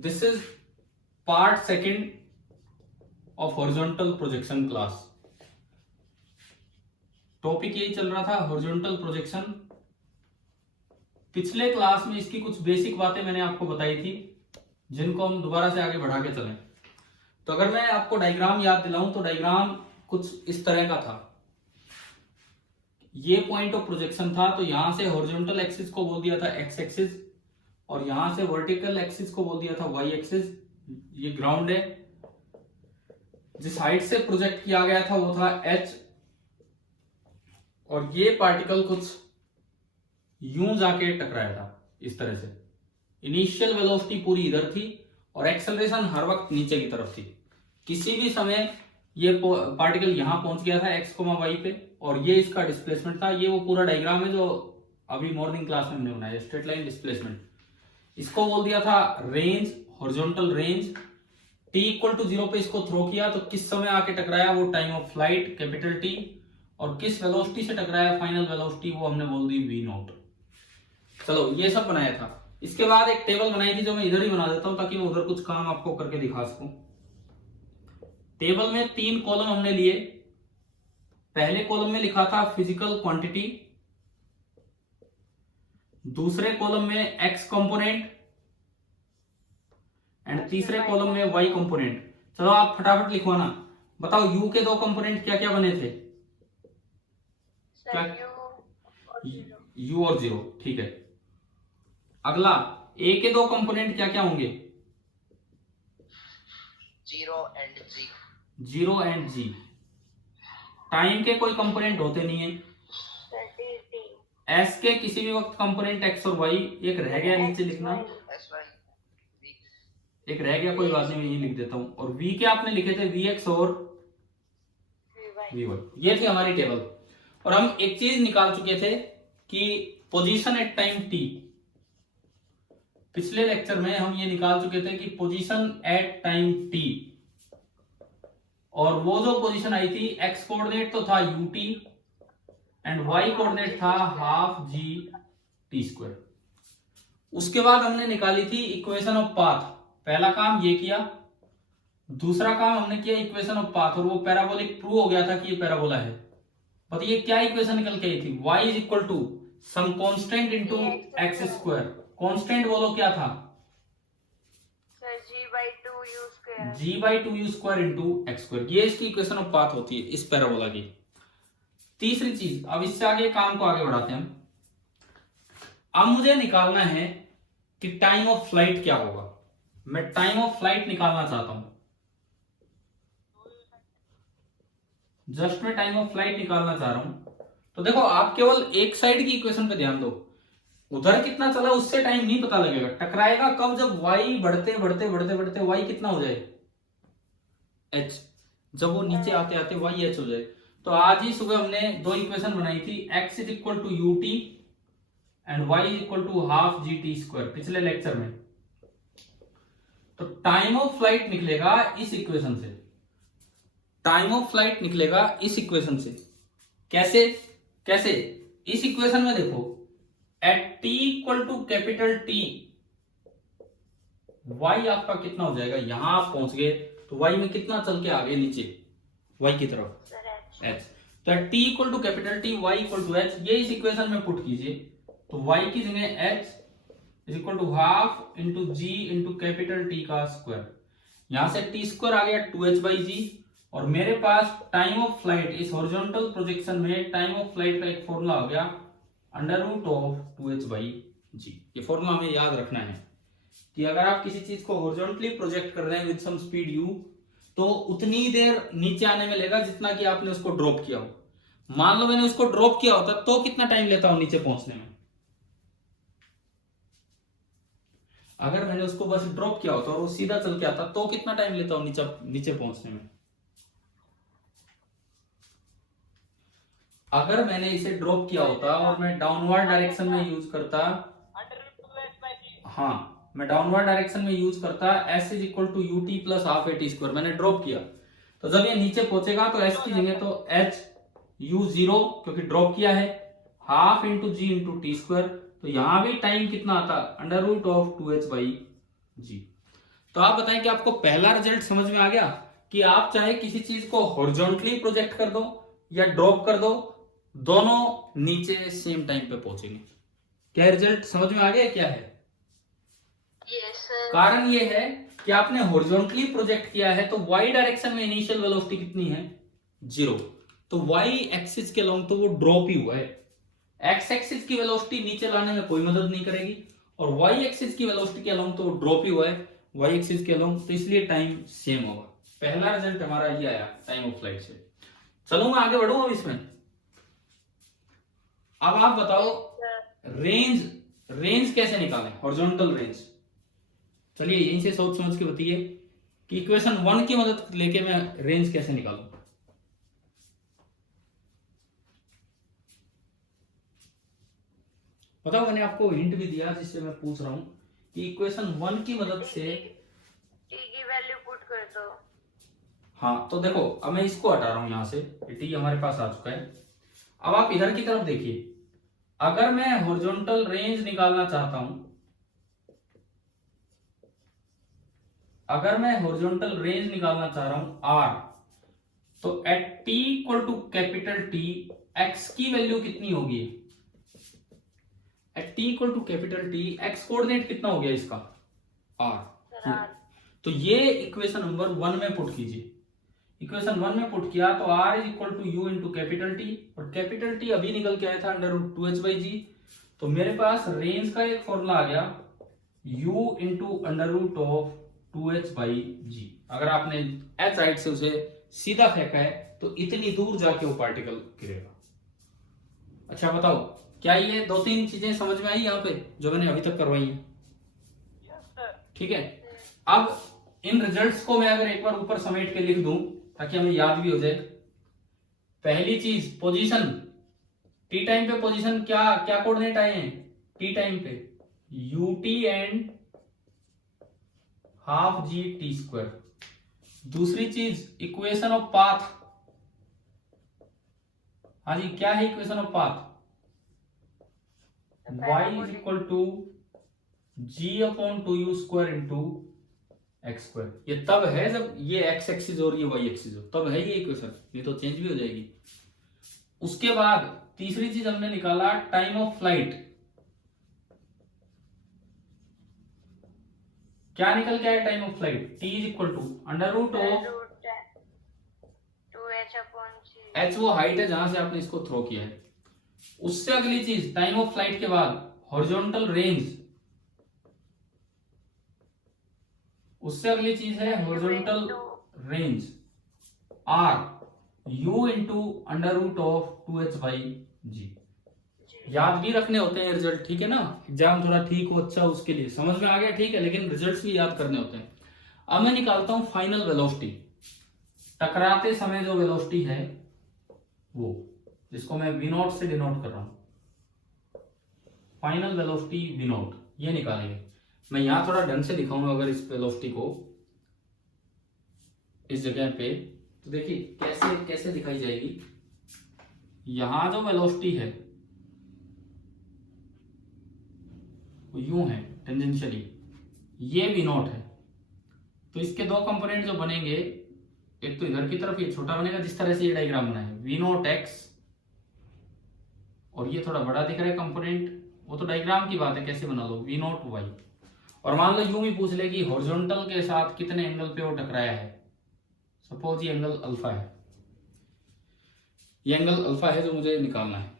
This is part second of horizontal projection class. Topic यही चल रहा था, हॉरिजॉन्टल प्रोजेक्शन। पिछले क्लास में इसकी कुछ बेसिक बातें मैंने आपको बताई थी, जिनको हम दोबारा से आगे बढ़ा के चलें। तो अगर मैं आपको डायग्राम याद दिलाऊं तो डायग्राम कुछ इस तरह का था। ये पॉइंट ऑफ प्रोजेक्शन था, तो यहां से हॉरिजॉन्टल एक्सिस को बोल दिया था एक्स एक्सिस, और यहां से वर्टिकल एक्सिस को बोल दिया था वाई एक्सिस। ये ग्राउंड है। जिस हाइट से प्रोजेक्ट किया गया था वो था एच, और ये पार्टिकल कुछ यूं जाके टकराया था इस तरह से। इनिशियल वेलोसिटी पूरी इधर थी और एक्सेलरेशन हर वक्त नीचे की तरफ थी। किसी भी समय ये पार्टिकल यहां पहुंच गया था एक्स कोमा वाई पे, और ये इसका डिस्प्लेसमेंट था। ये वो पूरा डायग्राम है जो अभी मॉर्निंग क्लास में हमने बनाया, स्ट्रेट लाइन डिस्प्लेसमेंट। इसको बोल दिया था range, horizontal range. T equal to 0 पे इसको थ्रो किया तो किस समय आके टकराया, वो time of flight capital T, और किस वेलोसिटी से टकराया फाइनल वेलोसिटी, वो हमने बोल दी वी नॉट। चलो ये सब बनाया था। इसके बाद एक टेबल बनाई थी जो मैं इधर ही बना देता हूं ताकि मैं उधर कुछ काम आपको करके दिखा सकूं। टेबल में 3 कॉलम हमने लिए। पहले कॉलम में लिखा था फिजिकल क्वांटिटी, दूसरे कॉलम में एक्स कंपोनेंट, एंड तीसरे कॉलम में वाई कंपोनेंट। चलो आप फटाफट लिखवाना। बताओ यू के 2 कंपोनेंट क्या क्या बने थे? क्या? यू और 0, ठीक है। अगला ए के 2 कंपोनेंट क्या क्या होंगे? 0 and g. 0 and g. Time के कोई कंपोनेंट होते नहीं है। एस के किसी भी वक्त कंपोनेंट एक्स और वाई। एक रह गया नीचे लिखना, एक रह गया, कोई बात नहीं, मैं ये लिख देता हूं। और वी के आपने लिखे थे वी एक्स और वी वाई। ये थी हमारी टेबल। और हम एक चीज निकाल चुके थे कि पोजीशन एट टाइम टी। पिछले लेक्चर में हम ये निकाल चुके थे कि पोजीशन एट टाइम टी, और वो जो पोजीशन आई थी एक्स कोऑर्डिनेट तो था u t and y coordinate था हाफ जी टी स्क्वायर। उसके बाद हमने निकाली थी इक्वेशन ऑफ पाथ। पहला काम ये किया, दूसरा काम हमने किया इक्वेशन ऑफ पाथ, और वो पैराबोलिक प्रूव हो गया था कि ये पैराबोला है। बताइए क्या इक्वेशन निकल के आई थी? y is equal to some constant into x square. Constant बोलो क्या था? g/2u square into x square. ये इसकी इक्वेशन ऑफ पाथ होती है इस पैराबोला की। तीसरी चीज, अब इससे आगे काम को आगे बढ़ाते हैं। अब मुझे निकालना है कि टाइम ऑफ फ्लाइट क्या होगा। मैं टाइम ऑफ फ्लाइट निकालना चाहता हूं। जस्ट मैं टाइम ऑफ फ्लाइट निकालना चाह रहा हूं। तो देखो, आप केवल एक साइड की इक्वेशन पे ध्यान दो। उधर कितना चला उससे टाइम नहीं पता लगेगा। टकराएगा कब? जब y बढ़ते बढ़ते बढ़ते बढ़ते y कितना हो जाए? h। जब वो नीचे आते आते y h हो जाए। तो आज ही सुबह हमने 2 इक्वेशन बनाई थी, x is equal to u t and y is equal to half g t square, पिछले लेक्चर में। तो टाइम ऑफ फ्लाइट निकलेगा इस इक्वेशन से। टाइम ऑफ फ्लाइट निकलेगा इस इक्वेशन से। कैसे? कैसे? इस इक्वेशन में देखो, at t equal to capital T y आपका कितना हो जाएगा? यहां आप पहुंच गए तो y में कितना चल के आ गए नीचे y की तरफ? h। तो at t equal to capital T y equal to h, ये इस इक्वेशन में पुट कीजिए। तो y की जगह h is equal to half into g into capital T का स्क्वायर। यहां से टी स्क्वायर आ गया 2h/g, और मेरे पास टाइम ऑफ फ्लाइट इस हॉरिजॉन्टल प्रोजेक्शन में टाइम ऑफ फ्लाइट का एक फॉर्मूला आ गया √of 2h/g। ये फॉर्मूला हमें याद रखना है कि अगर आप किसी चीज को हॉरिजॉन्टली प्रोजेक्ट कर रहे हैं विद सम स्पीड u, तो उतनी देर नीचे आने में लगेगा जितना कि आपने उसको ड्रॉप किया हो। मान लो मैंने उसको ड्रॉप किया होता तो कितना टाइम लेता हूं नीचे पहुंचने में? अगर मैंने उसको बस ड्रॉप किया होता और वो सीधा चल के आता तो कितना टाइम लेता हूं नीचे पहुंचने में? अगर मैंने इसे ड्रॉप किया होता और मैं डाउनवर्ड डायरेक्शन में यूज करता, हाँ, मैं डाउनवर्ड डायरेक्शन में यूज करता s is equal to u t plus half a t square. मैंने ड्रॉप किया तो जब ये नीचे पहुंचेगा तो s की जगह तो h u0 क्योंकि ड्रॉप किया है, half into g into T square. तो यहां भी टाइम कितना आता? √of 2h/g। तो आप बताएं कि आपको पहला रिजल्ट समझ में आ गया कि आप चाहे किसी चीज को हॉरिजॉन्टली प्रोजेक्ट कर दो या ड्रॉप कर दो, दोनों नीचे सेम टाइम पे पहुंचेंगे। क्या रिजल्ट समझ में आ गया क्या है? Yes sir. कारण ये है कि आपने हॉरिजॉन्टली प्रोजेक्ट किया है तो वाई डायरेक्शन में इनिशियल वेलोसिटी कितनी है? 0। तो वाई एक्सिस के लॉन्ग तो वो ड्रॉप ही हुआ है। एक्स एक्सिस की वेलोसिटी नीचे लाने में कोई मदद नहीं करेगी और वाई एक्सिस की वेलोसिटी के लॉन्ग तो वो ड्रॉप ही हुआ है वाई एक्सिस के लॉन्ग, तो इसलिए टाइम सेम होगा। पहला रिजल्ट हमारा ये आया टाइम ऑफ फ्लाइट से। चलो मैं आगे बढ़ूं अब इसमें। अब आप बताओ रेंज कैसे निकालें, हॉरिजॉन्टल रेंज। चलिए यहीं से सोच समझ के बताइए कि इक्वेशन 1 की मदद लेके मैं रेंज कैसे निकालूं। बताओ, मैंने आपको हिंट भी दिया जिससे मैं पूछ रहा हूं कि इक्वेशन 1 की मदद से टी की वैल्यू पुट कर दो। हाँ, तो देखो अब मैं इसको हटा रहा हूं यहां से, टी हमारे पास आ चुका है। अब आप इधर की तरफ देखिए, अगर मैं हॉरिजॉन्टल रेंज निकालना चाहता हूं, अगर मैं हॉरिजॉन्टल रेंज निकालना चाह रहा हूं आर, तो at t equal to capital T x की वैल्यू कितनी होगी? At t equal to capital T x coordinate कितना हो गया इसका? आर। तो ये इक्वेशन नंबर 1 में पुट कीजिए। इक्वेशन 1 में पुट किया तो r is equal to u into capital T, और कैपिटल टी अभी निकल के आया था अंडर रूट 2h/g। तो मेरे पास रेंज का एक फॉर्मूला आ गया u into under root of 2h/g। अगर आपने h साइड से उसे सीधा फेंका है तो इतनी दूर जाके वो पार्टिकल गिरेगा। अच्छा बताओ, क्या ये 2-3 चीजें समझ में आई यहाँ पे जो मैंने अभी तक करवाई है? ठीक है। अब इन रिजल्ट्स को मैं अगर एक बार ऊपर समेट के लिख दूं ताकि हमें याद भी हो जाए। पहली चीज पोजीशन, टी टाइम पे पोजीशन क्या क्या कोऑर्डिनेट आए हैं टी टाइम पे? U t and half g t square. दूसरी चीज इक्वेशन ऑफ पाथ, हाँ जी क्या है equation of path? y is equal to g upon 2u square into x square. ये तब है जब ये एक्स एक्सिस और ये वाई एक्सिस हो, तब है ये इक्वेशन, ये तो चेंज भी हो जाएगी। उसके बाद तीसरी चीज हमने निकाला टाइम ऑफ फ्लाइट। क्या निकल के आया time of flight? T is equal to under root of 2h/g। H वो हाइट है जहां से आपने इसको थ्रो किया है। उससे अगली चीज टाइम ऑफ फ्लाइट के बाद हॉरिजॉन्टल रेंज, उससे अगली चीज है horizontal range r u into under root of 2h/g। याद भी रखने होते हैं रिजल्ट, ठीक है ना? एग्जाम थोड़ा ठीक हो अच्छा उसके लिए समझ में आ गया, ठीक है, लेकिन रिजल्ट्स भी याद करने होते हैं। अब मैं निकालता हूं फाइनल वेलोसिटी, टकराते समय जो वेलोसिटी है वो, जिसको मैं v0 से डिनोट कर रहा हूं। फाइनल वेलोसिटी v0 ये निकालेंगे। मैं यहां थोड़ा ढंग से दिखाऊंगा अगर इस वेलोसिटी को इस जगह पे, तो देखिए कैसे कैसे दिखाई जाएगी। यहां जो वेलोसिटी है वो यूं है टेंजेंशियली, ये v0 है। तो इसके दो कंपोनेंट जो बनेंगे, एक तो इधर की तरफ ये छोटा बनेगा जिस तरह से ये डायग्राम बना है v0x, और ये थोड़ा बड़ा दिख रहा है कंपोनेंट, वो तो डायग्राम की बात है कैसे बना लो v0y। और मान लो यूं भी पूछ ले कि हॉरिजॉन्टल के साथ कितने एंगल पे वो टकराया है। सपोज ये एंगल अल्फा है, ये एंगल अल्फा है जो मुझे निकालना है,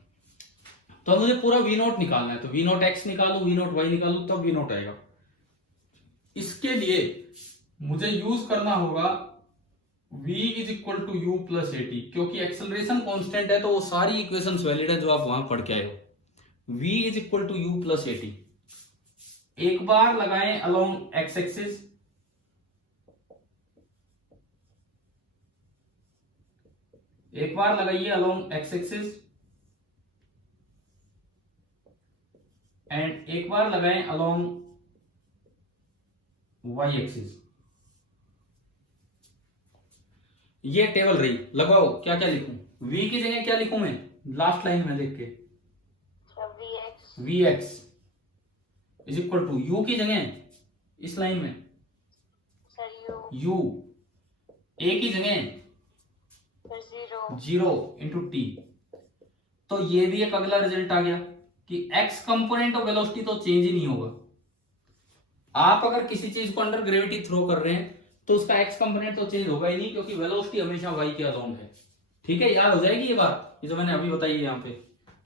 तो मुझे पूरा v0 निकालना है। तो v0x निकालू, v0y निकालू, तब v0 आएगा। इसके लिए मुझे यूज करना होगा v is equal to u plus a t, क्योंकि एक्सेलरेशन कांस्टेंट है तो वो सारी इक्वेशंस वैलिड है जो आप वहां पढ़ के आए हो। v is equal to u plus a t. एक बार लगाएं अलोंग एक्स एक्सिस, एक बार लगाइए अलोंग एक्स एक्सिस, एंड एक बार लगाएं अलोंग वाई एक्सिस। ये टेबल रही, लगाओ क्या क्या लिखूं? v की जगह क्या लिखूं मैं लास्ट लाइन में देख के? vx is equal to u की जगह इस लाइन में u, a की जगह जीरो 0 इंटू टी। तो ये भी एक अगला रिजल्ट आ गया कि x कंपोनेंट ऑफ वेलोसिटी तो चेंज ही नहीं होगा। आप अगर किसी चीज को अंडर ग्रेविटी थ्रो कर रहे हैं तो उसका x कंपोनेंट तो चेंज होगा ही नहीं, क्योंकि वेलोसिटी हमेशा y के अलोन है। ठीक है, याद हो जाएगी ये बात, ये जो मैंने अभी बताई है यहाँ पे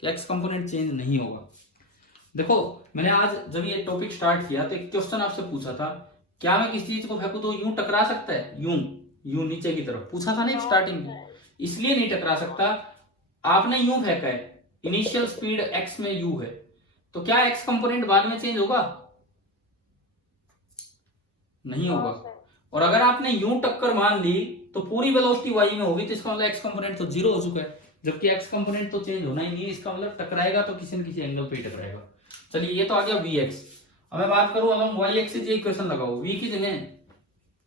कि x कंपोनेंट चेंज नहीं होगा। देखो मैंने आज जब ये टॉपिक स्टार्ट किया तो एक क्वेश्चन आपसे पूछा था, क्या मैं किसी चीज को फेंकूं तो यूं टकरा सकता है, यूं नीचे की तरफ, पूछा था ना स्टार्टिंग में। इसलिए नहीं टकरा सकता, आपने यूं फेंका है, इनिशियल स्पीड x में u है, तो क्या x कंपोनेंट बाद में चेंज होगा? नहीं होगा। और अगर आपने यूं टक्कर मान ली तो पूरी वेलोसिटी y में होगी, तो इसका मतलब x कंपोनेंट तो 0 हो चुका है, जबकि x कंपोनेंट तो चेंज होना ही नहीं है। इसका मतलब टकराएगा तो किसी न किसी एंगल पे टकराएगा। चलिए ये तो आ गया vx। अब मैं बात करूं अलॉन्ग y एक्सिस, ये इक्वेशन लगाओ, v की जगह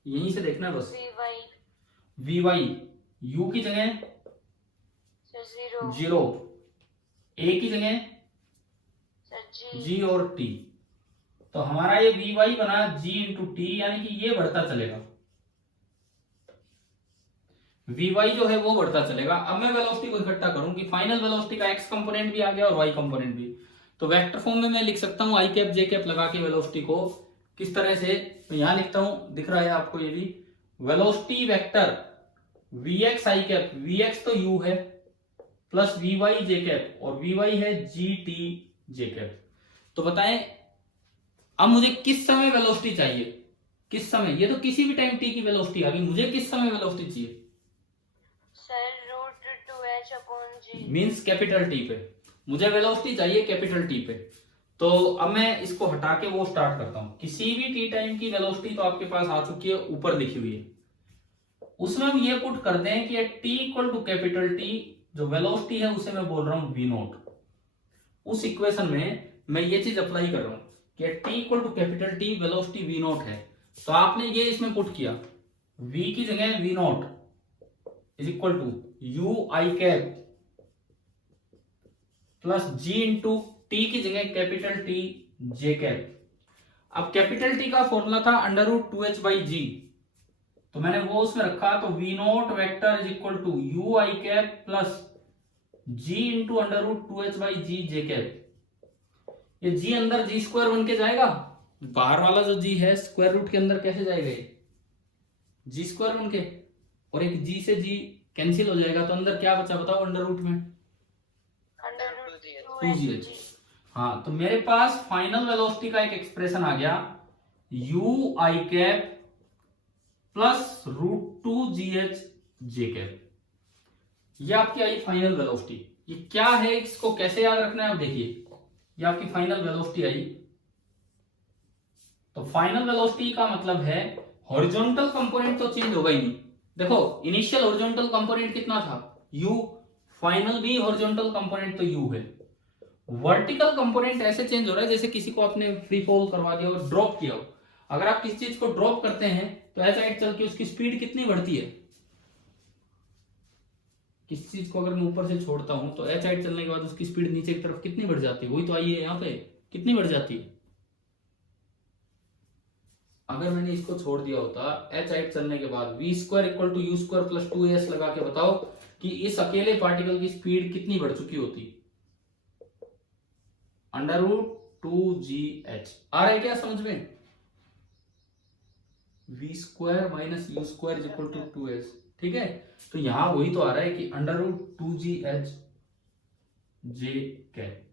यहीं से देखना है बस, vy, u की जगह जीरो 0, a की जगह जी g और t। तो हमारा ये vy बना g इंटू टी, यानी कि ये बढ़ता चलेगा, vy जो है वो बढ़ता चलेगा। अब मैं वेलोसिटी को इकट्ठा करूं कि फाइनल वेलोसिटी का x कंपोनेंट भी आ गया और y कंपोनेंट भी, तो वेक्टर फॉर्म में मैं लिख सकता हूं i कैप j कैप लगा के वेलोसिटी को किस तरह से, मैं यहां लिखता हूं, दिख रहा है आपको ये भी, velocity vector vx i cap, vx तो u है, प्लस vy j कैप, और vy है gt j कैप। तो बताएं अब मुझे किस समय वेलोसिटी चाहिए, किस समय, ये तो किसी भी टाइम t की वेलोसिटी आ गई, मुझे किस समय वेलोसिटी चाहिए? सर रूट 2h अपॉन जी मींस कैपिटल टी पे मुझे वेलोसिटी चाहिए, कैपिटल टी पे। तो अब मैं इसको हटा के वो स्टार्ट करता हूं, किसी भी टी टाइम की वेलोसिटी तो आपके पास आ चुकी है, ऊपर लिखी हुई है, उसमें हम ये पुट करते हैं कि t equal to capital T, जो वेलोसिटी है उसे मैं बोल रहा हूं वी नोट। उस इक्वेशन में मैं ये चीज अप्लाई कर रहा हूं कि t equal to capital T, velocity v naught है, तो आपने ये इसमें पुट किया, v की जगह v naught is equal to u i cap plus g into t की जगह कैपिटल टी जे कैप। अब कैपिटल टी का फॉर्मूला था under root 2h by g, तो मैंने वो उसमें रखा, तो v naught vector is equal to u i cap plus g into under root 2h by g j cap. ये g अंदर जी स्क्वायर बन के जाएगा, बाहर वाला जो g है स्क्वायर रूट के अंदर कैसे जाएगा, ये जी स्क्वायर बन के, और एक g से g कैंसिल हो जाएगा, तो अंदर क्या बचा बताओ अंडर रूट में, अंडर रूट 2gh। हाँ, तो मेरे पास फाइनल वेलोसिटी का एक एक्सप्रेशन आ गया, u i cap plus root 2gh j cap. ये आपकी आई फाइनल वेलोसिटी। ये क्या है, इसको कैसे याद रखना है, आप देखिए, ये आपकी फाइनल वेलोसिटी आई। तो फाइनल वेलोसिटी का मतलब है हॉरिजॉन्टल कंपोनेंट तो चेंज होगा ही नहीं। देखो इनिशियल हॉरिजॉन्टल कंपोनेंट कितना था, u, फाइनल भी हॉरिजॉन्टल कंपोनेंट तो u है। वर्टिकल कंपोनेंट ऐसे चेंज हो रहा है जैसे किसी को आपने फ्री फॉल करवा दिया और ड्रॉप किया हो। अगर आप किसी चीज को ड्रॉप करते हैं तो ऐसा साइड चल के उसकी स्पीड कितनी बढ़ती है, किसी चीज को अगर मैं ऊपर से छोड़ता हूं तो एच साइड चलने के बाद उसकी स्पीड नीचे की तरफ कितनी बढ़ जाती है, वही तो आई है यहाँ पे, कितनी बढ़ जाती है। अगर मैंने इसको छोड़ दिया होता एच साइड चलने के बाद, v square equal to u square plus 2s लगा के बताओ कि इस अकेले पार्टिकल की स्पीड कितनी बढ़ चुकी होती, अंडर रूट 2gh। आ रहा है क्या समझ में, v square minus u square equal to 2s, ठीक है। तो यहां वही तो आ रहा है कि under root 2gh j cap,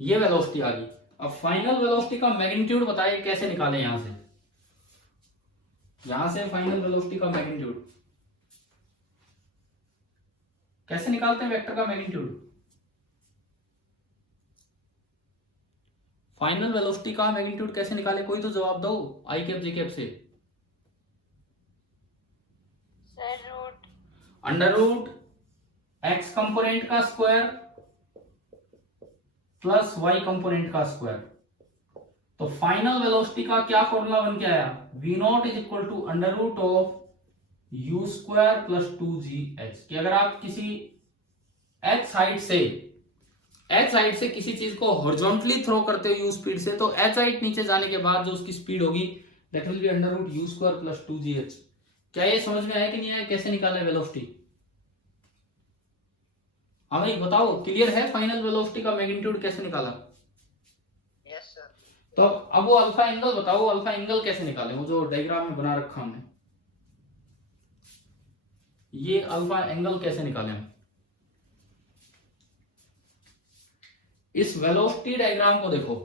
ये वेलोसिटी आ गई। अब फाइनल वेलोसिटी का मैग्नीट्यूड बताइए कैसे निकालें, यहां से फाइनल वेलोसिटी का मैग्नीट्यूड कैसे निकालते हैं, वेक्टर का मैग्नीट्यूड, फाइनल वेलोसिटी का मैग्नीट्यूड कैसे निकाले, कोई तो जवाब दो आई कैप जे कैप से। अंडर रूट एक्स कंपोनेंट का स्क्वायर प्लस वाई कंपोनेंट का स्क्वायर। तो फाइनल वेलोसिटी का क्या फॉर्मूला बन के आया, v naught is equal to under root of u square plus 2gh। कि अगर आप किसी h साइड से किसी चीज को हॉरिजॉन्टली थ्रो करते हो यू स्पीड से, तो h हाइट नीचे जाने के बाद जो उसकी स्पीड होगी that will be under root u square plus 2gh। क्या ये समझ में आया कि नहीं आया, कैसे निकाला है वेलोसिटी? हाँ भाई बताओ, क्लियर है फाइनल वेलोसिटी का मैग्नीट्यूड कैसे निकाला? Yes sir. तो अब वो अल्फा एंगल बताओ, अल्फा एंगल कैसे निकाले, वो जो डायग्राम में बना रखा हमने, ये अल्फा एंगल कैसे निकाले हम? इस वेलोसिटी डायग्राम को देखो,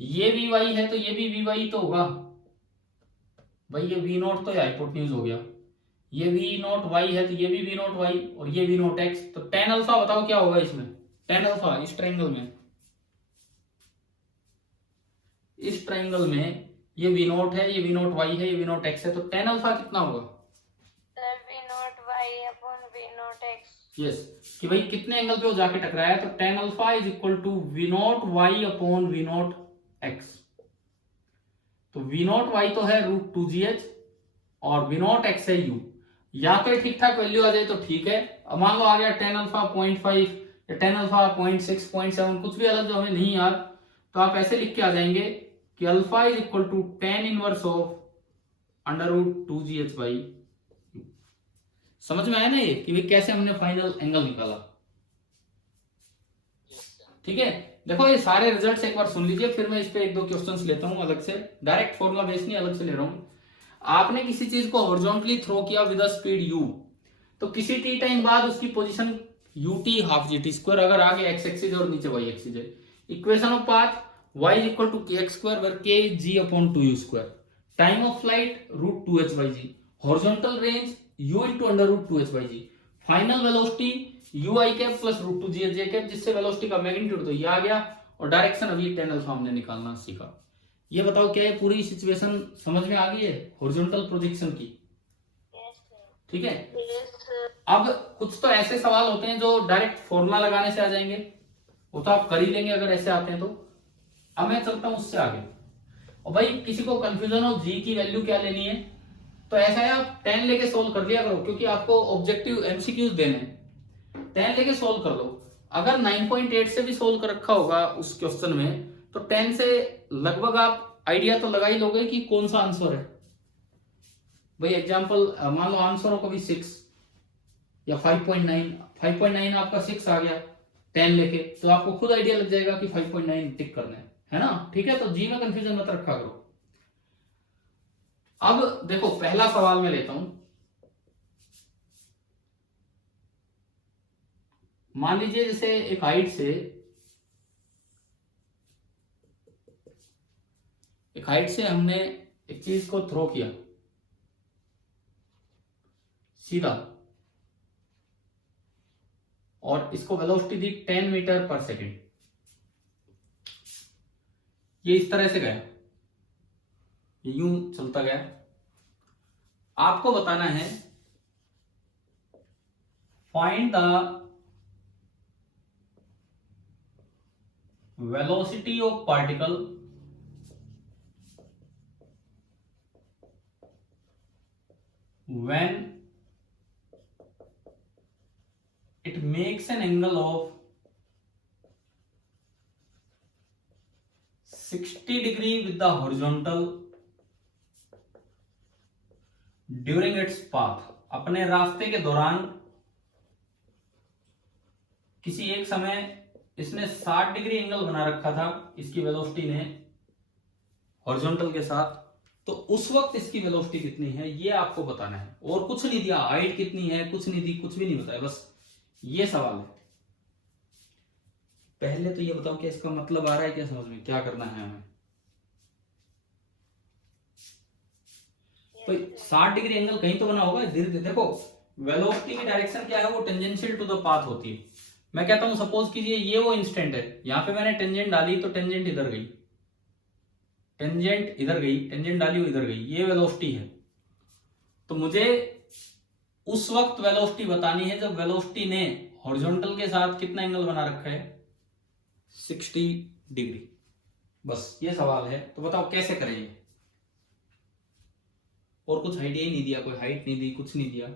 ये वी वाई है तो ये भी वी वाई तो होगा भाई, ये वी नॉट तो हाइपोटेन्यूज हो गया, ये वी नॉट वाई है तो ये भी वी नॉट वाई, और ये वी नॉट एक्स, तो टेन अल्फा बताओ क्या होगा इसमें? टेन अल्फा इस ट्रायंगल में, इस ट्रायंगल में ये वी नॉट है, ये वी नॉट वाई है, ये वी नॉट एक्स है, तो टेन अल्फा कितना होगा? Sir v naught y upon v naught x. Yes, कि भाई कितने एंगल पे वो जाके टकराया, तो tan alpha is equal to v naught y upon v naught x. तो वी नॉट वाई तो है रूट 2gh और वी नॉट एक्स है u, या तो ठीक ठाक वैल्यू आ जाए तो ठीक है, अब मान लो आ गया टेन अल्फा 0.5 या टेन अल्फा 0.6 0.7 कुछ भी अलग जो हमें नहीं याद, तो आप ऐसे लिख के आ जाएंगे कि alpha is equal to tan inverse of under root 2gh by. समझ में आया ना ये कि भाई कैसे हमने फाइनल एंगल निकाला? ठीक है, देखो ये सारे रिजल्ट्स एक बार सुन लीजिए, फिर मैं इस पे एक दो क्वेश्चंस लेता हूं अलग से, डायरेक्ट फॉर्मूला बेस नहीं, अलग से ले रहा हूं। आपने किसी चीज को हॉरिजॉन्टली थ्रो किया विद स्पीड u, तो किसी टी टाइम बाद उसकी position ut half gt square, अगर आगे x एक्सिस और नीचे y एक्सिस है, equation of path y is equal to kx square where k is g upon 2u square, time of flight root 2h by g, horizontal range u into under root 2h by g, final velocity u i cap plus root 2gh j cap, जिससे velocity का magnitude तो ये आ गया, और direction अभी tan alpha हमने निकालना सीखा। ये बताओ क्या ये पूरी सिचुएशन समझ में आ गई है हॉरिजॉन्टल प्रोजेक्शन की? ठीक है, अब कुछ तो ऐसे सवाल होते हैं जो डायरेक्ट फॉर्मूला लगाने से आ जाएंगे, वो तो आप कर ही लेंगे अगर ऐसे आते हैं तो। अब मैं चलता हूं उससे आगे, और भाई किसी को कंफ्यूजन हो जी की वैल्यू क्या लेनी है, तो ऐसा है आप 10 लेके सोल्व कर लिया करो, क्योंकि आपको ऑब्जेक्टिव एमसीक्यूज देने हैं, 10 लेके सोल्व कर लो। अगर 9.8 से भी सोल्व कर रखा होगा उस क्वेश्चन में, तो 10 से लगभग आप आइडिया तो लगा ही लोगे कि कौन सा आंसर है। भाई एग्जांपल मान लो आंसर हो कभी 6 या 5.9 आपका 6 आ गया 10 लेके, तो आपको खुद आइडिया लग जाएगा कि 5.9 टिक करना है ना? ठीक है, तो जी में कंफ्यूजन मत रखा करो। अब देखो पहला सवाल मैं लेता हूं, मान लीजिए जैसे एक हाइट से हमने एक चीज को थ्रो किया सीधा, और इसको वेलोसिटी दी 10 मीटर पर सेकेंड, ये इस तरह से गया, ये यूं चलता गया। आपको बताना है find the velocity of particle when it makes an angle of 60 degree with the horizontal during its path। अपने रास्ते के दौरान किसी एक समय इसने 60 डिग्री एंगल बना रखा था इसकी वेलोसिटी ने हॉरिजॉन्टल के साथ, तो उस वक्त इसकी वेलोसिटी कितनी है ये आपको बताना है, और कुछ नहीं दिया, हाइट कितनी है कुछ नहीं दी, कुछ भी नहीं बताया, बस ये सवाल है। पहले तो ये बताओ कि इसका मतलब आ रहा है क्या समझ में, क्या करना है हमें? तो 60 डिग्री एंगल कहीं तो बना होगा, धीरे धीरे देखो वेलोसिटी की डायरेक्शन क्या है, वो टेंजेंशियल टू द पाथ होती है। मैं कहता हूं सपोज कीजिए ये वो इंस्टेंट है, यहां पे मैंने टेंजेंट डाली तो टेंजेंट इधर गई, टेंजेंट इधर गई, टेंजेंट डाली इधर गई, ये वेलोसिटी है। तो मुझे उस वक्त वेलोसिटी बतानी है जब वेलोसिटी ने हॉरिजॉन्टल के साथ कितना एंगल बना रखा है, 60 डिग्री। बस ये सवाल है, तो बताओ कैसे करेंगे? और कुछ आइडिया ही नहीं दिया, कोई हाइट नहीं दी, कुछ नहीं दिया।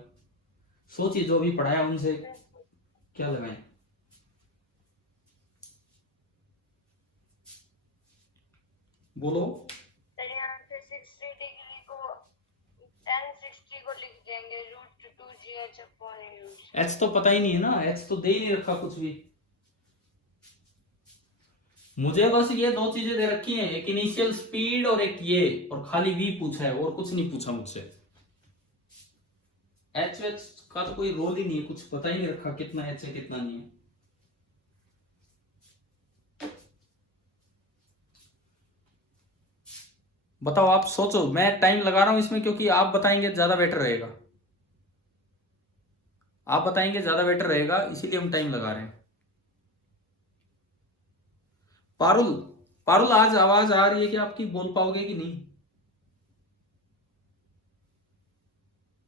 सोचिए जो भी पढ़ाया उनसे क्या लगाएं। बोलो। सर यहाँ पे को लिख देंगे √2gh अपॉन u। एच तो पता ही नहीं है ना, एच तो दे ही नहीं रखा कुछ भी। मुझे बस ये दो चीजें दे रखी हैं, एक इनिशियल स्पीड और एक ये, और खाली v पूछा है और कुछ नहीं पूछा मुझसे। एच एच का तो कोई रोल ही नहीं है, कुछ पता ही नहीं रखा कितना एच है कितना नहीं है। बताओ, आप सोचो, मैं टाइम लगा रहा हूं इसमें क्योंकि आप बताएंगे ज्यादा बेटर रहेगा, आप बताएंगे ज्यादा बेटर रहेगा, इसीलिए हम टाइम लगा रहे हैं। पारुल, पारुल आज आवाज आ रही है कि आपकी, बोल पाओगे कि नहीं?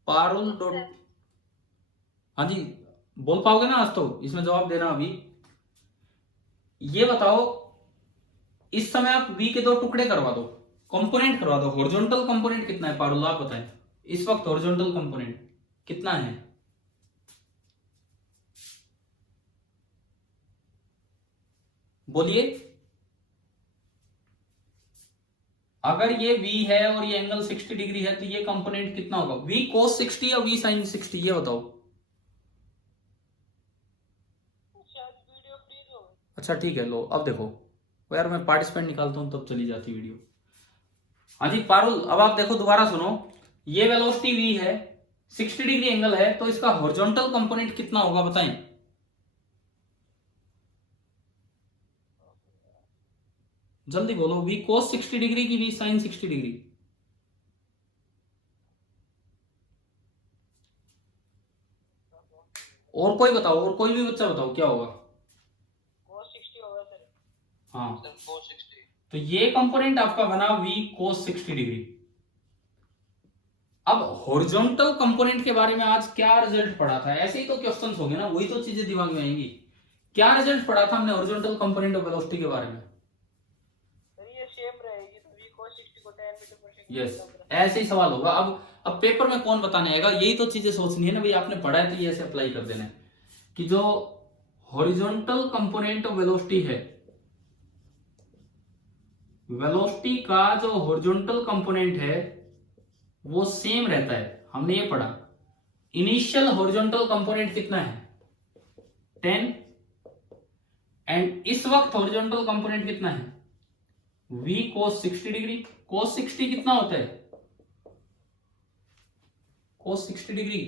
पारुल डॉट, हाँ जी, बोल पाओगे ना आज? तो इसमें जवाब देना अभी। ये बताओ, इस समय आप v के दो टुकड़े करवा दो, कंपोनेंट करवा दो। हॉरिजॉन्टल कंपोनेंट कितना है पारुल, आप बताएं इस वक्त हॉरिजॉन्टल कंपोनेंट कितना है? बोलिए। अगर ये v है और ये एंगल 60 डिग्री है तो ये कंपोनेंट कितना होगा? v cos 60 या v sin 60, ये बताओ। अच्छा ठीक है, लो अब देखो। वो यार मैं पार्टिसिपेंट निकालता हूं तब चली जाती वीडियो। हाँ जी पारुल, अब आप देखो, दोबारा सुनो। ये वेलोसिटी v है, 60 डिग्री एंगल है, तो इसका हॉरिजॉन्टल कंपोनेंट कितना होगा बताएं? जल्दी बोलो, v cos 60 डिग्री की v sin 60 डिग्री? और कोई बताओ, और कोई भी बच्चा बताओ क्या होगा? cos 60 होगा सर। हाँ, सर cos 60। तो ये कंपोनेंट आपका बना v cos 60 डिग्री। अब हॉरिजॉन्टल कंपोनेंट के बारे में आज क्या रिजल्ट पढ़ा था? ऐसे ही तो क्वेश्चंस होंगे ना, वही तो चीजें दिमाग में आएंगी। क्या रिजल्ट पढ़ा था हमने हॉरिजॉन्टल कंपोनेंट ऑफ वेलोसिटी के बारे में? सर ये सेम रहेगी, तो v cos 60 को 10 मीटर पर सेकंड। यस, ऐसे ही सवाल होगा। अब पेपर में कौन बताने आएगा? यही तो चीजें सोचनी है ना भाई, आपने पढ़ा है तो ये ऐसे अप्लाई कर देना है कि जो हॉरिजॉन्टल कंपोनेंट ऑफ वेलोसिटी है, वेलोसिटी का जो हॉरिजॉन्टल कंपोनेंट है वो सेम रहता है। हमने ये पढ़ा, इनिशियल हॉरिजॉन्टल कंपोनेंट कितना है? 10, एंड इस वक्त हॉरिजॉन्टल कंपोनेंट कितना है? v cos 60 degree. cos 60 कितना होता है? cos 60 degree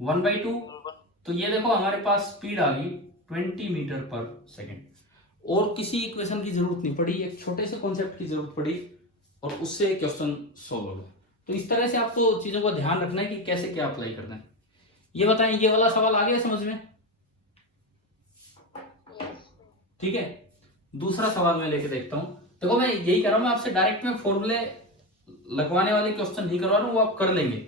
1/2। तो ये देखो हमारे पास स्पीड आ गई 20 मीटर पर सेकेंड, और किसी इक्वेशन की जरूरत नहीं पड़ी, एक छोटे से कॉन्सेप्ट की जरूरत पड़ी और उससे क्वेश्चन सॉल्व हो गया। तो इस तरह से आपको चीजों का ध्यान रखना है कि कैसे क्या अप्लाई करना है। ये बताएं, ये वाला सवाल आ गया समझ में? ठीक है, दूसरा सवाल मैं लेके देखता हूं। देखो मैं यही कह रहा हूं, मैं आपसे डायरेक्ट में फॉर्मूले लगवाने वाले क्वेश्चन नहीं करवा रहा हूं, वो आप कर लेंगे।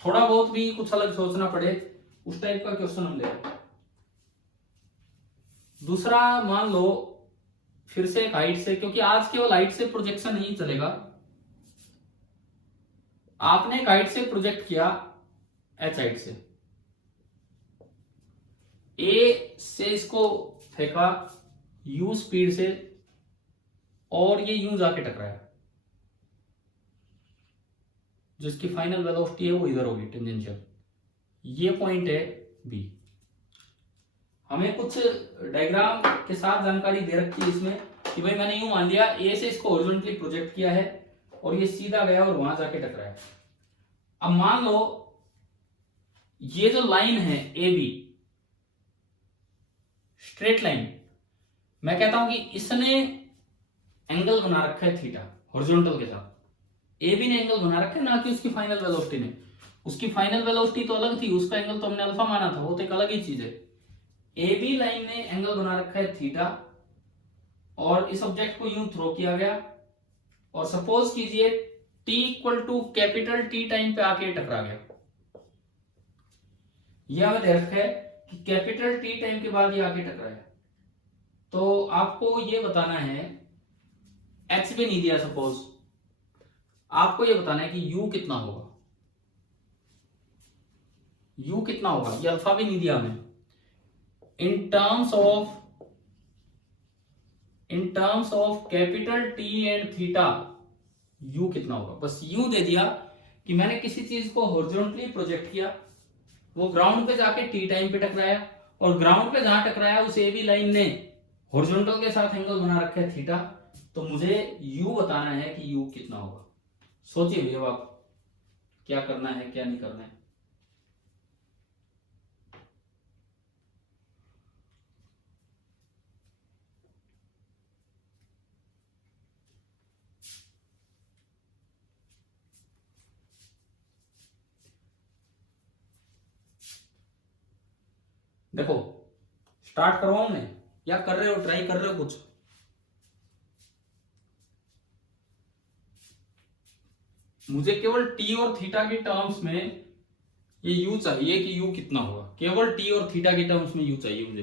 थोड़ा बहुत भी कुछ अलग सोचना पड़े उस टाइप का क्वेश्चन हम ले रहे हैं। दूसरा, मान लो फिर से एक हाइट से, क्योंकि आज केवल हाइट से प्रोजेक्शन नहीं चलेगा। आपने एक हाइट से प्रोजेक्ट किया, एच हाइट से, ए से इसको फेंका u स्पीड से, और ये यूं जाके टकराया, जिसकी फाइनल वेलोसिटी है वो इधर होगी टेंजेंशियल। ये पॉइंट है बी। हमें कुछ डायग्राम के साथ जानकारी दे रखी है इसमें कि भाई मैंने यूं मान लिया ए से इसको हॉरिजॉन्टली प्रोजेक्ट किया है और ये सीधा गया और वहां जाके टकराया। अब मान लो ये जो लाइन है ए बी, स्ट्रेट लाइन, मैं कहता हूं कि इसने एंगल बना रखा है थीटा हॉरिजॉन्टल के साथ। ए बी ने एंगल बना रखा है, ना कि उसकी फाइनल वेलोसिटी ने। उसकी फाइनल वेलोसिटी तो अलग थी, उसका एंगल तो हमने अल्फा माना था, वो तो एक अलग ही चीज है। ए बी लाइन ने एंगल बना रखा है थीटा, और इस ऑब्जेक्ट को यूं थ्रो किया गया, और सपोज कीजिए t equal to capital T time पे आके टकरा गया। यह हमें दे रखा है कि कैपिटल टी टाइम के बाद ये आके टकराया। तो आपको ये बताना है, एच भी नहीं दिया सपोज, आपको ये बताना है कि u कितना होगा। u कितना होगा, ये अल्फा भी नहीं दिया हमें। in terms of capital T and theta, u कितना होगा, बस यूं दे दिया कि मैंने किसी चीज को हॉरिजॉन्टली प्रोजेक्ट किया, वो ग्राउंड पे जाके टी टाइम पे टकराया, और ग्राउंड पे जहां टकराया उस ए बी लाइन ने हॉरिजॉन्टल के साथ एंगल बना रखा है थीटा, तो मुझे u बताना है कि u कितना होगा। सोचिए भैया आप क्या करना है क्या नहीं करना है। देखो स्टार्ट करवाऊं मैं या कर रहे हो, ट्राई कर रहे हो कुछ? मुझे केवल टी और थीटा के टर्म्स में ये यू चाहिए कि यू कितना होगा, केवल टी और थीटा के टर्म्स में यू चाहिए मुझे।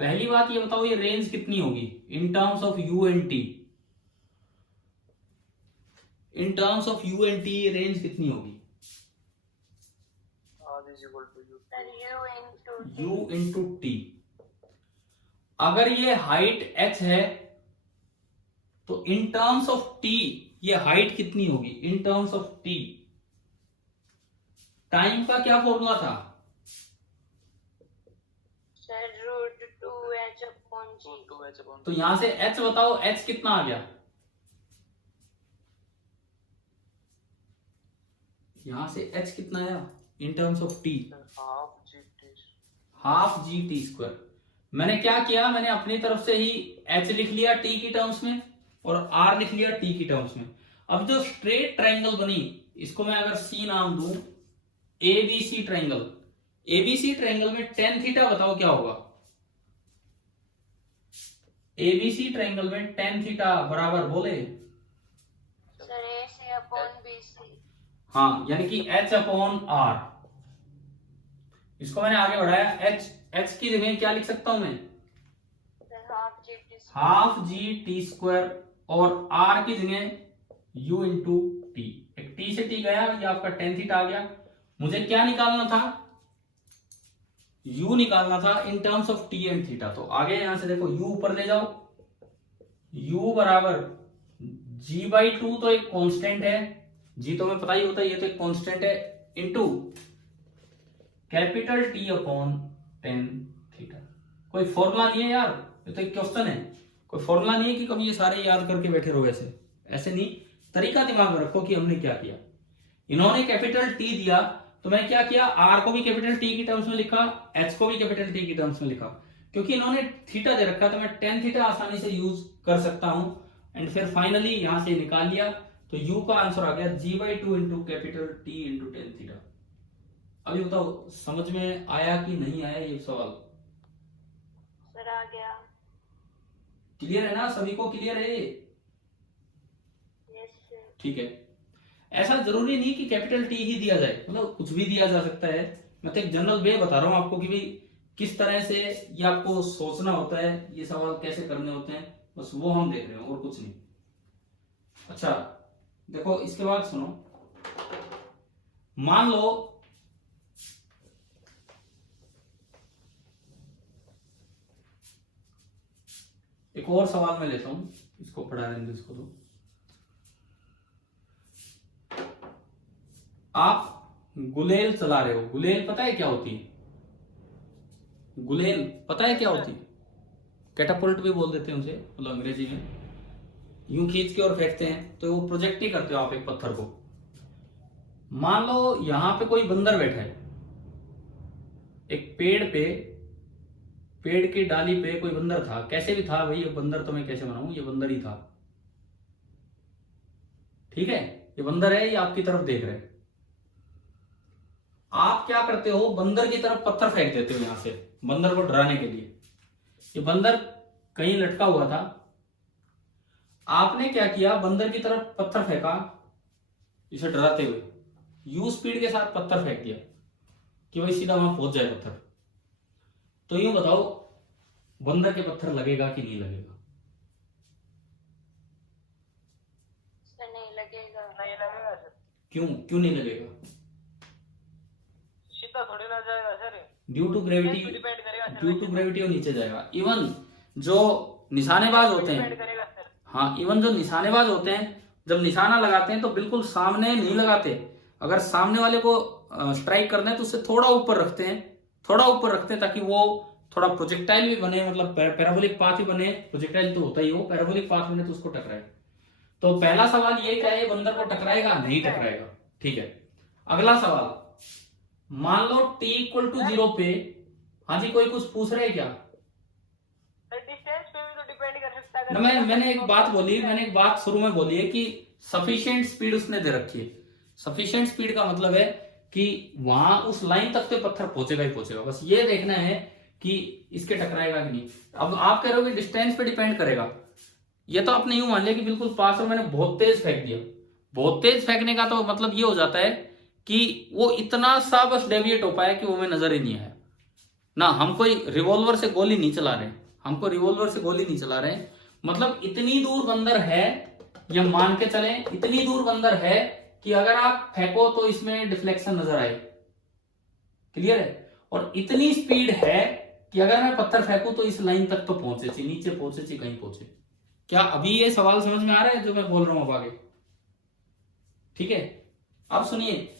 पहली बात ये बताओ ये रेंज कितनी होगी in terms of you and T, in terms of you and T range कितनी होगी? R is equal to U. Sir u into T. अगर ये हाइट h है तो इन टर्म्स ऑफ t ये हाइट कितनी होगी in terms of t? Time का क्या फॉर्मूला था? Sir √2h/g। तो यहां से h बताओ, h कितना आ गया? यहां से h कितना आया in terms of t? Half g t square. मैंने क्या किया, मैंने अपनी तरफ से ही h लिख लिया t की टर्म्स में और r लिख लिया t की टर्म्स में। अब जो स्ट्रेट ट्रायंगल बनी, इसको मैं अगर c नाम दूं, एबीसी ट्रायंगल, एबीसी ट्रायंगल में tan थीटा बताओ क्या होगा? एबीसी ट्रायंगल में tan थीटा बराबर बोले सर AC/BC। हाँ, यानी कि h/r। इसको मैंने आगे बढ़ाया, h की जगह क्या लिख सकता हूं मैं? हाफ जी टी स्क्वायर, और r की जगह u इंटू टी। एक t से t गया, ये आपका tan थीटा आ गया। मुझे क्या निकालना था? u निकालना था in terms of t and theta. तो आगे यहां से देखो u ऊपर ले जाओ, u बराबर g/2 तो एक कांस्टेंट है, g तो हमें पता ही होता है, ये तो एक कांस्टेंट है, into capital T upon tan theta. कोई फॉर्मूला नहीं है यार, ये तो एक क्वेश्चन है, कोई फॉर्मूला नहीं है कि कभी ये सारे याद करके बैठे रहो। ऐसे ऐसे नहीं, तरीका दिमाग में रखो कि हमने क्या किया। इन्होंने कैपिटल T दिया तो मैं क्या किया, R को भी कैपिटल T की टर्म्स में लिखा, H को भी कैपिटल T की टर्म्स में लिखा। क्योंकि इन्होंने थीटा दे रखा तो मैं tan थीटा आसानी से यूज कर सकता हूं, एंड फिर फाइनली यहां से निकाल लिया, तो u का आंसर आ गया g/2 into capital T into tan theta. अभी बताओ समझ में आया कि नहीं आया ये सवाल? सर आ गया। क्लियर है ना, सभी को क्लियर है ये? Yes sir. ठीक है। ऐसा जरूरी नहीं कि कैपिटल टी ही दिया जाए, मतलब कुछ भी दिया जा सकता है। मैं तो एक जनरल वे बता रहा हूं आपको कि भाई किस तरह से ये आपको सोचना होता है, ये सवाल कैसे करने होते हैं, बस वो हम देख रहे हैं और कुछ नहीं। अच्छा देखो इसके बाद सुनो, मान लो एक और सवाल मैं लेता हूं, इसको पढ़ा देंगे इसको। तो आप गुलेल चला रहे हो, गुलेल पता है क्या होती है? गुलेल पता है क्या होती है? कैटापुल्ट भी बोल देते हैं उसे, मतलब अंग्रेजी में। यूं खींच के और फेंकते हैं तो वो प्रोजेक्ट ही करते हो आप एक पत्थर को। मान लो यहां पे कोई बंदर बैठा है, एक पेड़ पे, पेड़ की डाली पे कोई बंदर था, कैसे भी था भाई, ये बंदर तो मैं कैसे बनाऊं, ये बंदर ही था, ठीक है, ये बंदर है, ये आपकी तरफ देख रहे हैं। आप क्या करते हो, बंदर की तरफ पत्थर फेंक देते हो यहां से, बंदर को डराने के लिए। ये बंदर कहीं लटका हुआ था, आपने क्या किया, बंदर की तरफ पत्थर फेंका इसे डराते हुए, यू स्पीड के साथ पत्थर फेंक दिया कि भाई सीधा वहां पहुंच जाए पत्थर। तो यूं बताओ बंदर के पत्थर लगेगा कि नहीं लगेगा? सर नहीं लगेगा। नहीं लगेगा सर, क्यों क्यों नहीं लगेगा? सीधा थोड़ी ना जाएगा sir, due to gravity, depend करेगा सर, ड्यू टू ग्रेविटी वो नीचे जाएगा। इवन जो निशानेबाज होते हैं, डिपेंड करेगा सर। हाँ इवन जो निशानेबाज होते हैं जब निशाना लगाते हैं तो बिल्कुल सामने नहीं लगाते। अगर सामने वाले को स्ट्राइक करना है तो उससे थोड़ा ऊपर रखते हैं, थोड़ा ऊपर रखते हैं ताकि वो थोड़ा प्रोजेक्टाइल भी बने, मतलब पैराबोलिक पाथ भी बने। प्रोजेक्टाइल तो होता ही हो, पैराबोलिक पाथ बने तो उसको टकराए। तो पहला सवाल ये क्या है, बंदर को टकराएगा नहीं टकराएगा, ठीक है। अगला सवाल, मान लो t इक्वल टू 0 पे, हाँ जी कोई कुछ पूछ रहे हैं क्या? डिस्टेंस पे भी तो डिपेंड कर सकता है। ना मैंने एक बात बोली, मैंने एक बात शुरू में बोली है कि सफिशिएंट स्पीड उसने दे रखी है। सफिशिएंट स्पीड का मतलब है कि वहां उस लाइन तक तो पत्थर पहुंचेगा ही पहुंचेगा, बस ये देखना है कि इसके टकराएगा कि नहीं। अब आप कह रहे हो कि डिस्टेंस पे डिपेंड करेगा, ये तो आपने यूं मान लिया कि बिल्कुल पास और मैंने बहुत तेज फेंक दिया। बहुत तेज फेंकने का तो मतलब ये हो जाता है कि वो इतना सा बस डेविएट हो पाया कि वो हमें नजर ही नहीं आया ना। हम कोई रिवॉल्वर से गोली नहीं चला रहे, हमको रिवॉल्वर से गोली नहीं चला रहे, मतलब इतनी दूर बंदर है, या मान के चले इतनी दूर बंदर है कि अगर आप फेंको तो इसमें डिफ्लेक्शन नजर आए। क्लियर है? और इतनी स्पीड है कि अगर मैं पत्थर फेंकूं तो इस लाइन तक तो पहुंचे ची, नीचे पहुंचे ची, कहीं पहुंचे। क्या अभी ये सवाल समझ में आ रहा है जो मैं बोल रहा हूं अब आगे? ठीक है, अब सुनिए,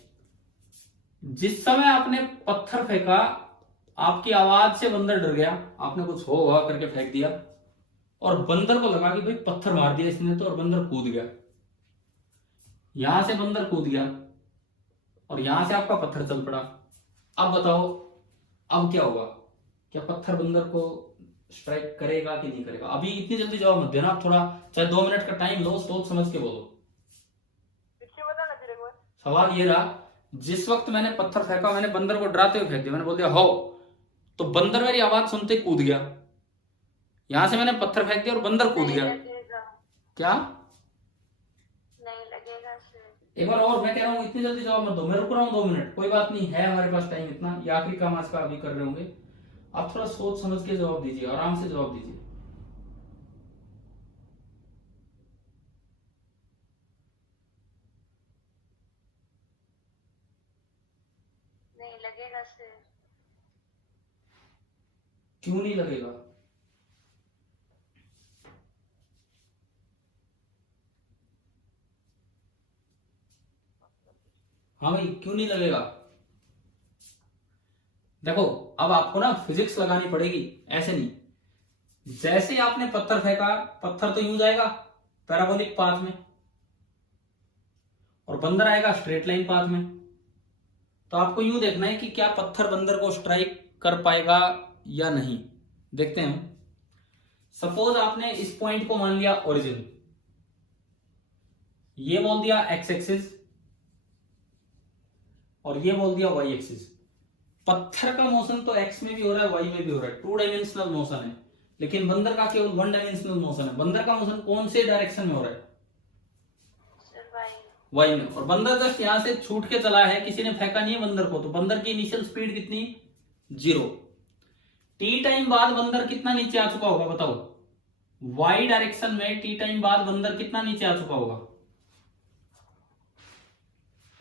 जिस समय आपने पत्थर फेंका आपकी आवाज से बंदर डर गया, आपने कुछ हो करके फेंक दिया और बंदर को लगा कि भाई पत्थर मार दिया इसने तो, और बंदर कूद गया। यहां से बंदर कूद गया और यहां से आपका पत्थर चल पड़ा। अब बताओ अब क्या होगा? क्या पत्थर बंदर को स्ट्राइक करेगा कि नहीं करेगा? अभी इतनी जल्दी जवाब मत देना, आप थोड़ा चाहे 2 मिनट का टाइम लो, सोच समझ के बोलो। सवाल ये रहा, जिस वक्त मैंने पत्थर फेंका मैंने बंदर को डराते हुए फेंक दिया, मैंने बोल दिया हो, तो बंदर मेरी आवाज सुनते कूद गया। यहां से मैंने पत्थर फेंक दिया और बंदर कूद गया। क्या नहीं लगेगा सर। एक बार और मैं कह रहा हूँ इतनी जल्दी जवाब मत दो, मैं रुक रहा हूँ 2 मिनट, कोई बात नहीं है, हमारे पास टाइम इतना, ये आखिरी काम आज का अभी कर रहे होंगे। आप थोड़ा सोच समझ के जवाब दीजिए, आराम से जवाब दीजिए। नहीं लगेगा सर। क्यों नहीं लगेगा? हाँ भाई क्यों नहीं लगेगा? देखो अब आपको ना फिजिक्स लगानी पड़ेगी, ऐसे नहीं। जैसे आपने पत्थर फेंका, पत्थर तो यूं जाएगा पैराबोलिक पाथ में और बंदर आएगा स्ट्रेट लाइन पाथ में। तो आपको यूं देखना है कि क्या पत्थर बंदर को स्ट्राइक कर पाएगा या नहीं। देखते हैं। सपोज आपने इस पॉइंट को मान लिया ओरिजिन, ये बोल दिया एक्स एक्सिस और ये बोल दिया वाई एक्सिस। पत्थर का मोशन तो एक्स में भी हो रहा है वाई में भी हो रहा है, 2 डायमेंशनल मोशन है, लेकिन बंदर का केवल 1 डायमेंशनल मोशन है। बंदर का मोशन कौन से डायरेक्शन में हो रहा है? वाई में। और बंदर जस्ट यहां से छूट के चला है, किसी ने फेंका नहीं है बंदर को, तो बंदर की इनिशियल स्पीड कितनी? 0। टी टाइम बाद बंदर कितना नीचे आ चुका होगा बताओ? वाई डायरेक्शन में टी टाइम बाद बंदर कितना नीचे आ चुका होगा?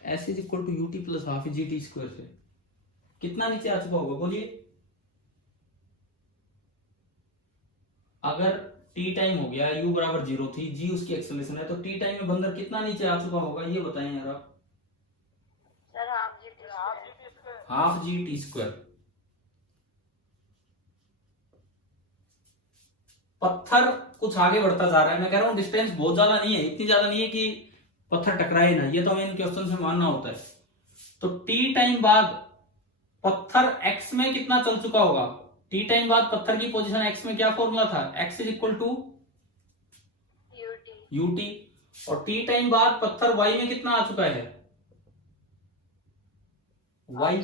S is equal to u t plus half g t square से कितना नीचे आ चुका होगा बोलिए? अगर टी टाइम हो गया, u बराबर 0 थी, g उसकी एक्सेलरेशन है, तो टी टाइम में बंदर कितना नीचे आ चुका होगा ये बताएं यार आप। Sir half g t square. पत्थर कुछ आगे बढ़ता जा रहा है, मैं कह रहा हूं डिस्टेंस बहुत ज्यादा नहीं है, इतनी ज्यादा नहीं है कि पत्थर टकराए ना, ये तो हमें इन क्वेश्चन में मानना होता है। तो टी टाइम बाद पत्थर x में कितना चल चुका होगा? टी टाइम बाद पत्थर की पोजीशन x में क्या फॉर्मूला था? x is equal to u t. और टी टाइम बाद पत्थर y में कितना आ चुका है? y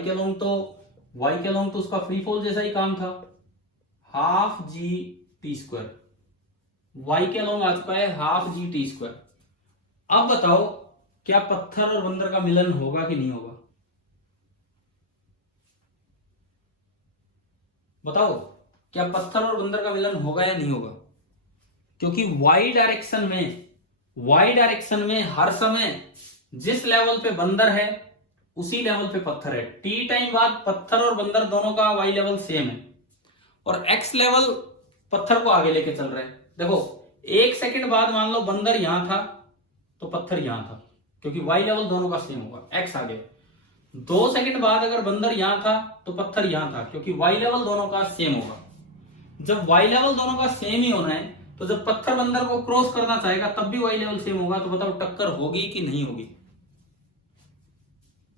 के लॉन्ग तो उसका फ्री फॉल जैसा ही काम था, half g t square. y के लॉन्ग आ चुका है हाफ जी टी स्क्वायर। अब बताओ क्या पत्थर और बंदर का मिलन होगा कि नहीं होगा? बताओ क्या पत्थर और बंदर का मिलन होगा या नहीं होगा? क्योंकि y डायरेक्शन में हर समय जिस लेवल पे बंदर है उसी लेवल पे पत्थर है। टी टाइम बाद पत्थर और बंदर दोनों का वाई लेवल सेम है और एक्स लेवल पत्थर को आगे लेके चल रहा है। देखो 1 सेकंड बाद मान लो बंदर यहां था तो पत्थर यहां था, क्योंकि वाई लेवल दोनों का सेम होगा, एक्स आगे। 2 सेकंड बाद अगर बंदर यहां था तो पत्थर यहां था, क्योंकि वाई लेवल दोनों का सेम होगा। जब वाई लेवल दोनों का सेम ही होना है तो जब पत्थर बंदर को क्रॉस करना चाहेगा तब भी वाई लेवल सेम होगा। तो बताओ टक्कर होगी कि नहीं होगी?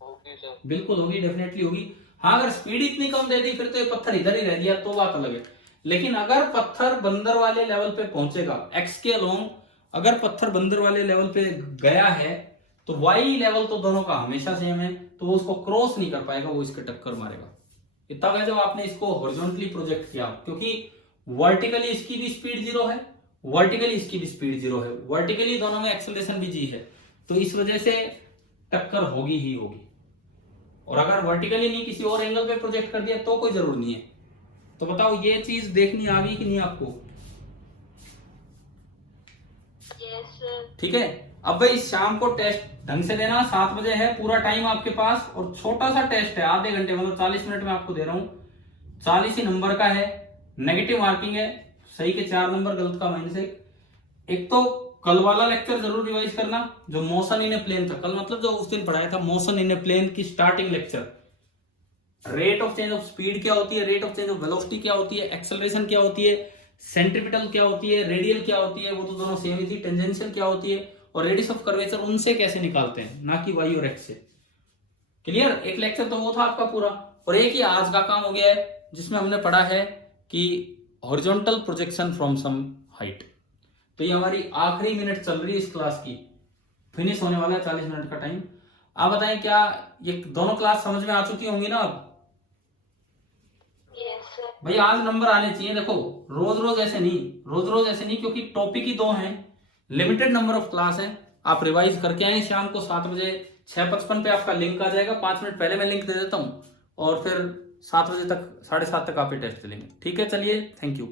होगी सर। बिल्कुल होगी, डेफिनेटली होगी। हाँ, अगर स्पीड इतनी कम दे दी फिर तो ये पत्थर इधर ही रह दिया तो बात अलग है। लेकिन अगर पत्थर बंदर वाले लेवल पे पहुंचेगा एक्स के अलोंग, अगर पत्थर बंदर वाले लेवल पे गया है तो वाई लेवल तो दोनों का हमेशा सेम है, तो वो उसको क्रॉस नहीं कर पाएगा, वो इसके टक्कर मारेगा। तब है जब आपने इसको हॉरिजॉन्टली प्रोजेक्ट किया, क्योंकि वर्टिकली इसकी भी स्पीड 0 है, वर्टिकली इसकी भी स्पीड 0 है, वर्टिकली दोनों में एक्सेलरेशन भी g है, तो इस वजह से टक्कर होगी ही होगी। और अगर वर्टिकली नहीं किसी और एंगल पे प्रोजेक्ट कर दिया तो कोई जरूर नहीं है। तो बताओ ये चीज देखनी आ गई कि नहीं आपको? Yes sir. ठीक है। अब भाई शाम को टेस्ट ढंग से देना, 7 बजे है, पूरा टाइम आपके पास, और छोटा सा टेस्ट है, आधे घंटे मतलब 40 मिनट में आपको दे रहा हूं। 40 ही नंबर का है, नेगेटिव मार्किंग है, सही के 4 नंबर, गलत का -1। एक तो कल वाला लेक्चर जरूर रिवाइज करना जो मोशन इन ए प्लेन था, कल मतलब जो उस दिन पढ़ाया था मोशन इन ए प्लेन की starting lecture. Rate of change of speed क्या होती है, rate of change of velocity क्या होती है, एक्सेलरेशन क्या होती है, सेंट्रीपिटल क्या होती है, रेडियल क्या होती है, वो तो दोनों सेम ही थी, टेंजेंशियल क्या होती है, और रेडियस ऑफ कर्वेचर उनसे कैसे निकालते हैं, ना कि वाई और एक्स से। क्लियर? एक लेक्चर तो वो था आपका पूरा, और एक ही आज का काम हो गया है जिसमें हमने पढ़ा है कि horizontal projection from some height. तो ये हमारी आखिरी मिनट चल रही है इस क्लास की, फिनिश होने वाला है 40 मिनट का टाइम। आप बताएं क्या ये दोनों क्लास समझ में आ चुकी होंगी ना अब? Yes sir. भाई आज नंबर आने चाहिए, देखो रोज रोज ऐसे नहीं, रोज रोज ऐसे नहीं, क्योंकि टॉपिक ही 2 हैं, लिमिटेड नंबर ऑफ क्लास है। आप रिवाइज करके आए शाम को 7 बजे, 6:55 पे आपका लिंक आ जाएगा, 5 मिनट पहले मैं लिंक दे देता हूँ, और फिर 7 बजे तक 7:30 तक आप टेस्ट चलेंगे। ठीक है, चलिए, थैंक यू।